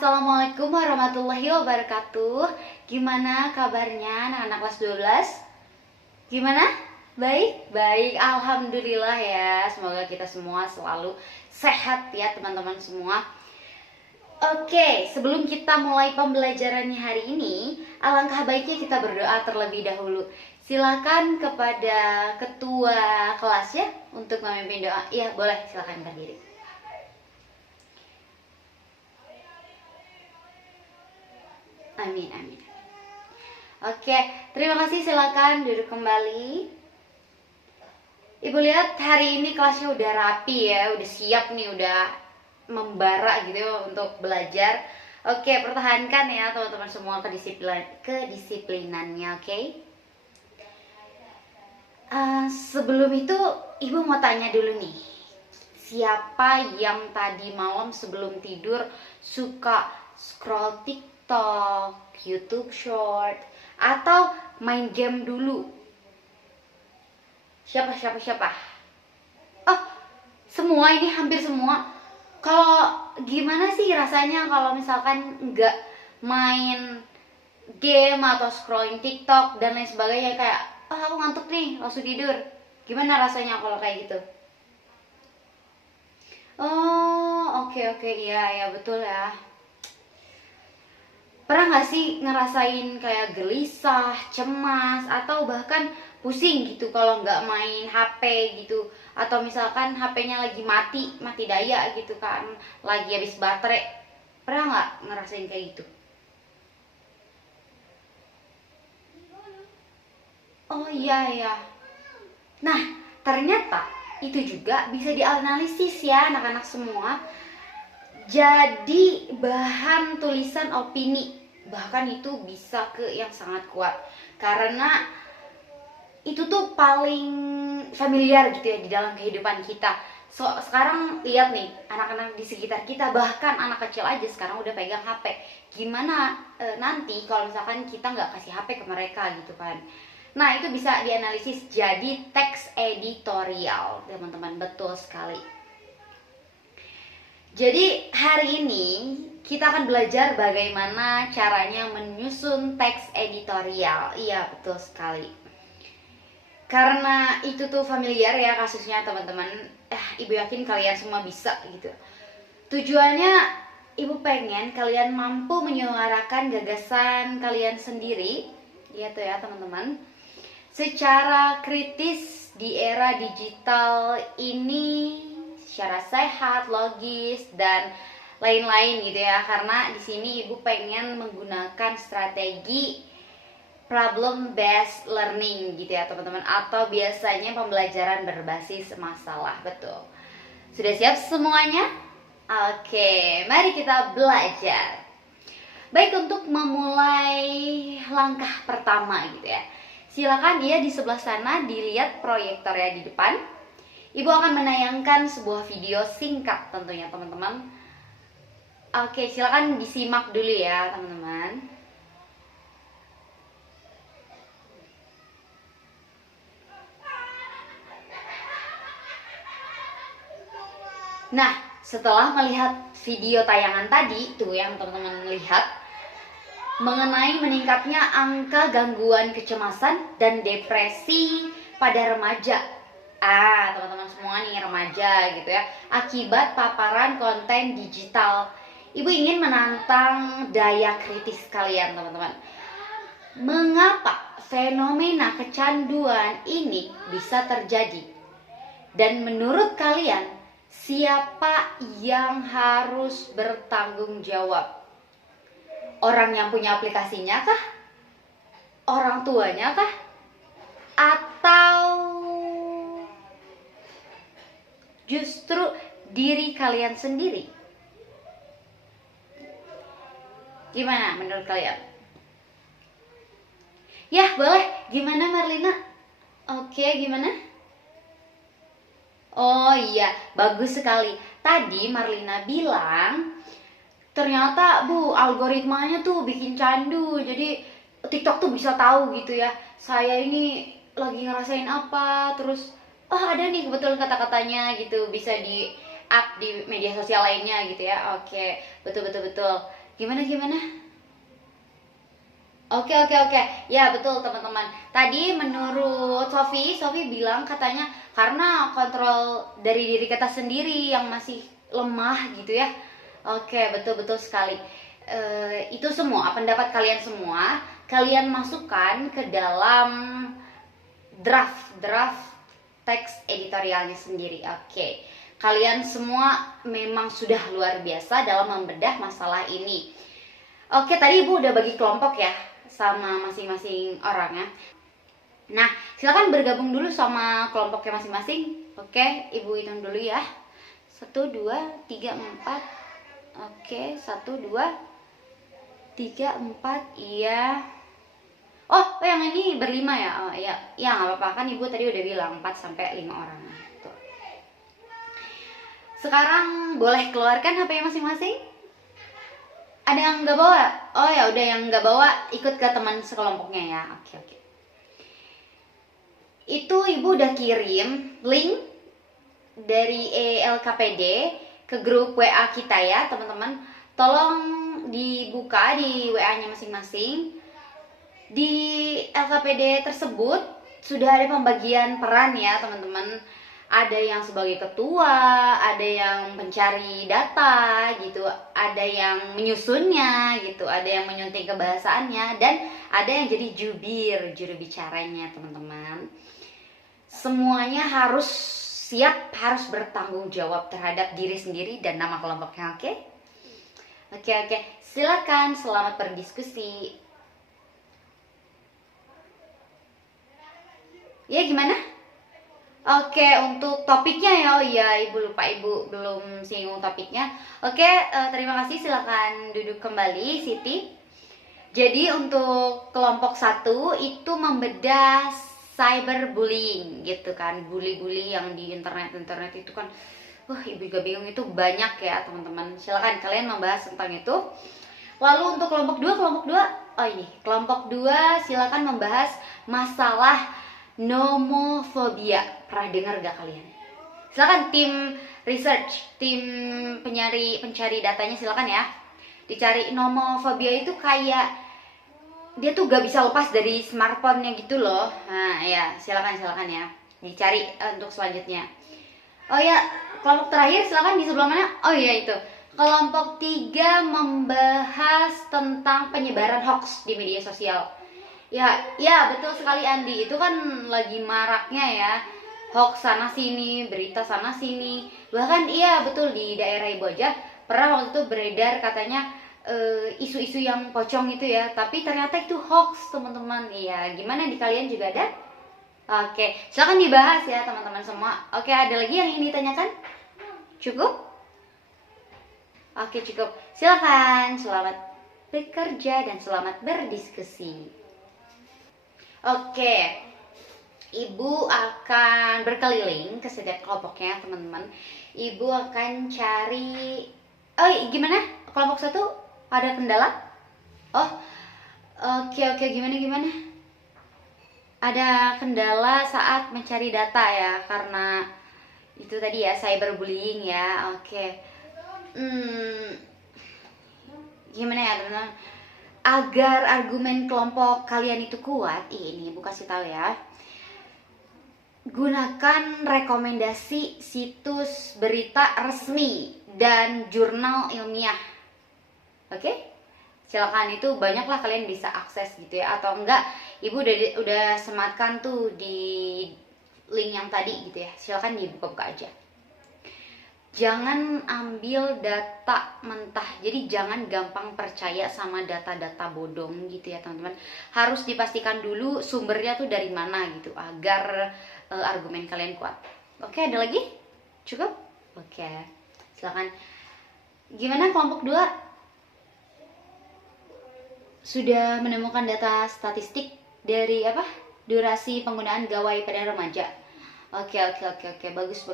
Assalamualaikum warahmatullahi wabarakatuh. Gimana kabarnya anak-anak kelas 12? Gimana? Baik? Baik, alhamdulillah ya. Semoga kita semua selalu sehat ya teman-teman semua. Oke, sebelum kita mulai pembelajarannya hari ini, alangkah baiknya kita berdoa terlebih dahulu. Silakan kepada ketua kelas ya untuk memimpin doa. Iya, boleh, silakan berdiri. Amin, amin. Oke, terima kasih, silakan duduk kembali. Ibu lihat hari ini kelasnya udah rapi ya, udah siap nih, udah membara gitu untuk belajar. Oke, pertahankan ya teman-teman semua kedisiplinannya, oke? Sebelum itu, Ibu mau tanya dulu nih. Siapa yang tadi malam sebelum tidur suka scroll TikTok, YouTube Short, atau main game dulu? Siapa? Oh, semua ini, hampir semua. Kalau gimana sih rasanya kalau misalkan nggak main game atau scrolling TikTok dan lain sebagainya, kayak aku ngantuk nih, langsung tidur. Gimana rasanya kalau kayak gitu? Oh, oke, iya betul ya. Pernah nggak sih ngerasain kayak gelisah, cemas, atau bahkan pusing gitu kalau nggak main HP gitu? Atau misalkan HP-nya lagi mati daya gitu kan, lagi habis baterai. Pernah nggak ngerasain kayak gitu? Oh iya. Nah, ternyata itu juga bisa dianalisis ya anak-anak semua. Jadi bahan tulisan opini, bahkan itu bisa ke yang sangat kuat, karena itu tuh paling familiar gitu ya di dalam kehidupan kita. Sekarang lihat nih, anak-anak di sekitar kita, bahkan anak kecil aja sekarang udah pegang HP. Gimana nanti kalau misalkan kita nggak kasih HP ke mereka gitu kan? Nah, itu bisa dianalisis jadi teks editorial, teman-teman. Betul sekali. Jadi hari ini kita akan belajar bagaimana caranya menyusun teks editorial. Iya, betul sekali. Karena itu tuh familiar ya kasusnya teman-teman. Ibu yakin kalian semua bisa gitu. Tujuannya ibu pengen kalian mampu menyuarakan gagasan kalian sendiri, gitu ya teman-teman, secara kritis di era digital ini, secara sehat, logis, dan lain-lain gitu ya. Karena di sini ibu pengen menggunakan strategi problem based learning gitu ya teman-teman, atau biasanya pembelajaran berbasis masalah. Betul. Sudah siap semuanya? Oke, mari kita belajar. Baik, untuk memulai langkah pertama gitu ya, silakan dia di sebelah sana dilihat proyektornya di depan. Ibu akan menayangkan sebuah video singkat tentunya teman-teman. Oke, silakan disimak dulu ya teman-teman. Nah, setelah melihat video tayangan tadi tuh yang teman-teman lihat mengenai meningkatnya angka gangguan kecemasan dan depresi pada remaja. Teman-teman semua nih remaja gitu ya, akibat paparan konten digital. Ibu ingin menantang daya kritis kalian teman-teman. Mengapa fenomena kecanduan ini bisa terjadi? Dan menurut kalian, siapa yang harus bertanggung jawab? Orang yang punya aplikasinya kah? Orang tuanya kah? Atau justru diri kalian sendiri? Gimana menurut kalian? Ya, boleh. Gimana Marlina? Oke, gimana? Oh iya, bagus sekali. Tadi Marlina bilang, ternyata Bu, algoritmanya tuh bikin candu. Jadi TikTok tuh bisa tahu gitu ya, saya ini lagi ngerasain apa. Terus, ada nih kebetulan kata-katanya gitu, bisa di up di media sosial lainnya gitu ya. Oke, betul. Gimana? Oke. Ya betul teman-teman. Tadi menurut Sofi bilang katanya karena kontrol dari diri kita sendiri yang masih lemah gitu ya. Oke, betul sekali. Itu semua pendapat kalian semua. Kalian masukkan ke dalam draft teks editorialnya sendiri. Oke. Kalian semua memang sudah luar biasa dalam membedah masalah ini. Oke, tadi Ibu udah bagi kelompok ya sama masing-masing orang ya. Nah, silakan bergabung dulu sama kelompoknya masing-masing. Oke, Ibu hitung dulu ya. 1, 2, 3, 4. Oke, 1, 2, 3, 4. Iya. Oh, yang ini berlima ya? Oh iya, ya nggak apa-apa kan Ibu tadi udah bilang 4 sampai 5 orang. Tuh. Sekarang boleh keluarkan HP masing-masing? Ada yang nggak bawa? Oh ya udah, yang nggak bawa ikut ke teman sekelompoknya ya. Oke. Itu Ibu udah kirim link dari ELKPD ke grup WA kita ya teman-teman. Tolong dibuka di WA-nya masing-masing. Di LKPD tersebut sudah ada pembagian peran ya teman-teman. Ada yang sebagai ketua, ada yang pencari data gitu, ada yang menyusunnya gitu, ada yang menyunting kebahasaannya, dan ada yang jadi juru bicaranya teman-teman. Semuanya harus siap, harus bertanggung jawab terhadap diri sendiri dan nama kelompoknya, oke? Oke. Silakan, selamat berdiskusi. Ya gimana? Oke, untuk topiknya ya, oh iya Ibu lupa, Ibu belum singgung topiknya. Oke, terima kasih, silakan duduk kembali Siti. Jadi untuk kelompok 1 itu membedah cyberbullying gitu kan, bully yang di internet itu kan, Ibu juga bingung, itu banyak ya teman-teman. Silakan kalian membahas tentang itu. Lalu untuk kelompok 2, kelompok 2 silakan membahas masalah nomofobia. Pernah dengar gak kalian? Silakan tim research, tim pencari datanya silakan ya. Dicari nomofobia itu kayak dia tuh gak bisa lepas dari smartphone-nya gitu loh. Nah ya, silakan ya. Dicari untuk selanjutnya. Oh ya, kelompok terakhir silakan di sebelah mana? Oh iya itu. Kelompok 3 membahas tentang penyebaran hoax di media sosial. Ya betul sekali Andi, itu kan lagi maraknya ya, hoax sana sini, berita sana sini. Bahkan iya betul, di daerah Ibu aja pernah waktu itu beredar katanya isu-isu yang pocong itu ya, tapi ternyata itu hoax teman-teman. Iya, gimana di kalian juga ada? Oke, silakan dibahas ya teman-teman semua. Oke, ada lagi yang ingin ditanyakan? Cukup? Oke, cukup. Silakan, selamat bekerja dan selamat berdiskusi. Oke, Ibu akan berkeliling ke setiap kelompoknya teman-teman. Ibu akan cari. Gimana? Kelompok 1 ada kendala? Oke, gimana? Ada kendala saat mencari data ya, karena itu tadi ya, cyberbullying ya. Oke. Gimana ya teman-teman? Agar argumen kelompok kalian itu kuat, ini Ibu kasih tahu ya. Gunakan rekomendasi situs berita resmi dan jurnal ilmiah. Oke? Silakan, itu banyaklah kalian bisa akses gitu ya, atau enggak Ibu udah sematkan tuh di link yang tadi gitu ya. Silakan dibuka-buka aja. Jangan ambil data mentah, jadi jangan gampang percaya sama data-data bodong gitu ya teman-teman. Harus dipastikan dulu sumbernya tuh dari mana gitu, agar argumen kalian kuat. Oke, ada lagi? Cukup? Oke, silakan. Gimana kelompok 2? Sudah menemukan data statistik dari durasi penggunaan gawai pada remaja. Oke, bagus.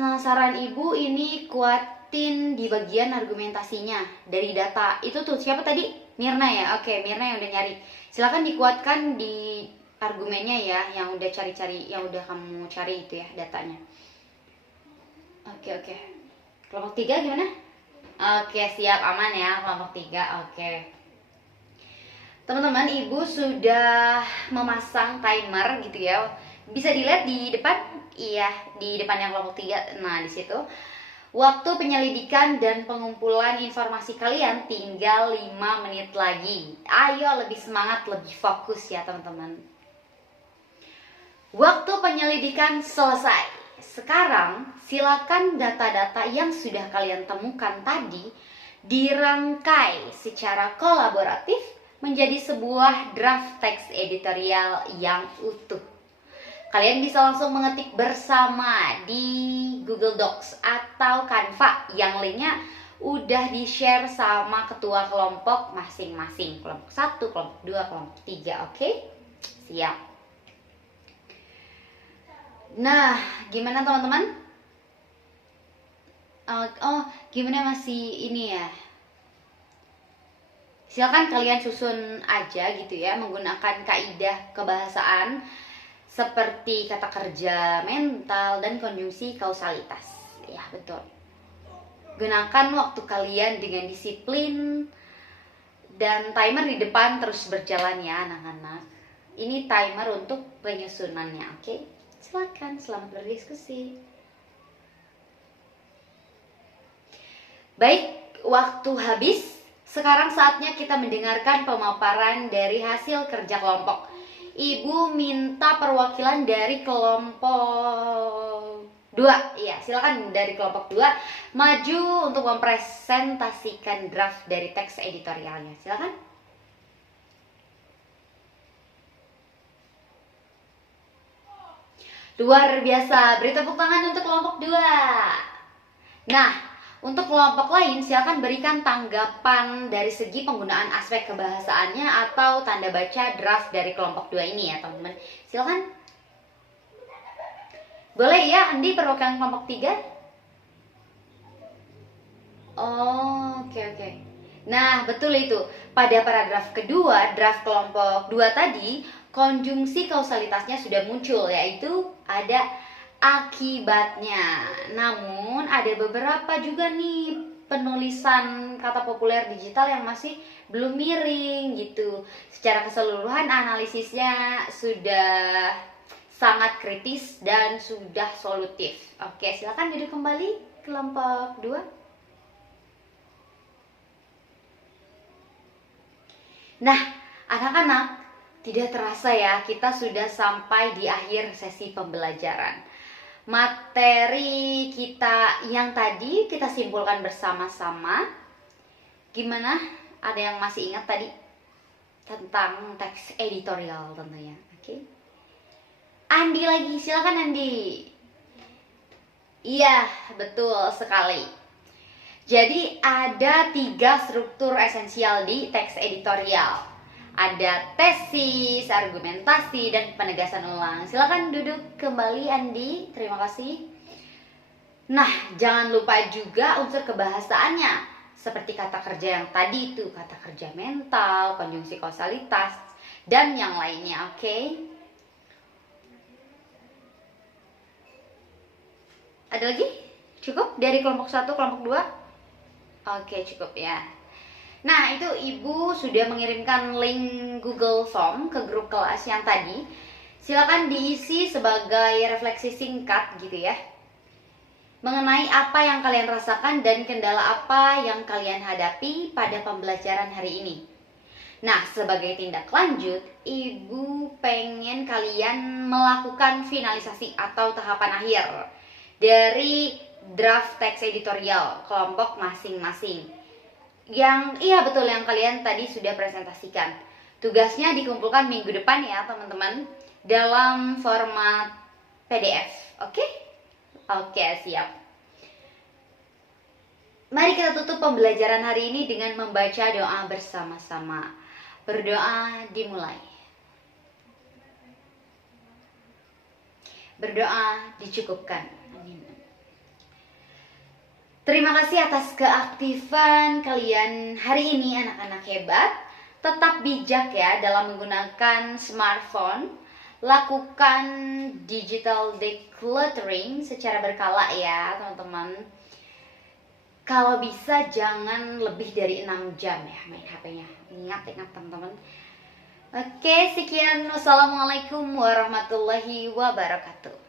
Saran Ibu ini kuatin di bagian argumentasinya dari data. Itu tuh siapa tadi? Mirna ya? Oke, Mirna yang udah nyari. Silakan dikuatkan di argumennya ya, yang udah cari-cari, yang udah kamu cari itu ya datanya. Oke. Kelompok 3 gimana? Oke, siap, aman ya kelompok 3. Oke. Teman-teman, Ibu sudah memasang timer gitu ya. Bisa dilihat di depan? Iya, di depan yang kelompok 3. Nah, di situ. Waktu penyelidikan dan pengumpulan informasi kalian tinggal 5 menit lagi. Ayo lebih semangat, lebih fokus ya teman-teman. Waktu penyelidikan selesai. Sekarang silakan data-data yang sudah kalian temukan tadi dirangkai secara kolaboratif menjadi sebuah draft teks editorial yang utuh. Kalian bisa langsung mengetik bersama di Google Docs atau Canva yang linknya udah di-share sama ketua kelompok masing-masing. Kelompok 1, kelompok 2, kelompok 3, oke? Siap. Nah, gimana teman-teman? Gimana masih ini ya? Silakan kalian susun aja gitu ya, menggunakan kaidah kebahasaan seperti kata kerja mental dan konjungsi kausalitas. Ya, betul. Gunakan waktu kalian dengan disiplin dan timer di depan terus berjalan ya anak-anak. Ini timer untuk penyusunannya, oke? Silakan, selamat berdiskusi. Baik, waktu habis. Sekarang saatnya kita mendengarkan pemaparan dari hasil kerja kelompok. Ibu minta perwakilan dari kelompok 2. Iya, silakan dari kelompok 2 maju untuk mempresentasikan draft dari teks editorialnya. Silakan. Luar biasa, beri tepuk tangan untuk kelompok 2. Nah, untuk kelompok lain silakan berikan tanggapan dari segi penggunaan aspek kebahasaannya atau tanda baca draft dari kelompok 2 ini ya teman-teman. Silakan. Boleh ya, Andi perwakilan kelompok 3? Oh, oke. Nah, betul itu. Pada paragraf kedua, draft kelompok 2 tadi, konjungsi kausalitasnya sudah muncul, yaitu ada akibatnya. Namun, ada beberapa juga nih penulisan kata populer digital yang masih belum miring gitu. Secara keseluruhan analisisnya sudah sangat kritis dan sudah solutif. Oke, silakan duduk kembali kelompok 2. Nah, anak-anak, tidak terasa ya, kita sudah sampai di akhir sesi pembelajaran. Materi kita yang tadi kita simpulkan bersama-sama. Gimana? Ada yang masih ingat tadi? Tentang teks editorial tentunya. Oke. Andi lagi, silakan Andi. Iya, betul sekali. Jadi ada 3 struktur esensial di teks editorial. Ada tesis, argumentasi, dan penegasan ulang. Silakan duduk kembali Andi, terima kasih. Nah, jangan lupa juga unsur kebahasaannya. Seperti kata kerja yang tadi itu, kata kerja mental, konjungsi kausalitas, dan yang lainnya, oke? Ada lagi? Cukup dari kelompok 1, kelompok 2? Oke, cukup ya. Nah, itu Ibu sudah mengirimkan link Google Form ke grup kelas yang tadi. Silakan diisi sebagai refleksi singkat gitu ya. Mengenai apa yang kalian rasakan dan kendala apa yang kalian hadapi pada pembelajaran hari ini. Nah, sebagai tindak lanjut, Ibu pengen kalian melakukan finalisasi atau tahapan akhir dari draft teks editorial kelompok masing-masing. Iya betul, yang kalian tadi sudah presentasikan. Tugasnya dikumpulkan minggu depan ya teman-teman, dalam format PDF. Oke? Oke, siap. Mari kita tutup pembelajaran hari ini dengan membaca doa bersama-sama. Berdoa dimulai. Berdoa dicukupkan. Amin. Terima kasih atas keaktifan kalian hari ini anak-anak hebat. Tetap bijak ya dalam menggunakan smartphone. Lakukan digital decluttering secara berkala ya teman-teman. Kalau bisa jangan lebih dari 6 jam ya main HP-nya. Ingat teman-teman. Oke, sekian. Wassalamualaikum warahmatullahi wabarakatuh.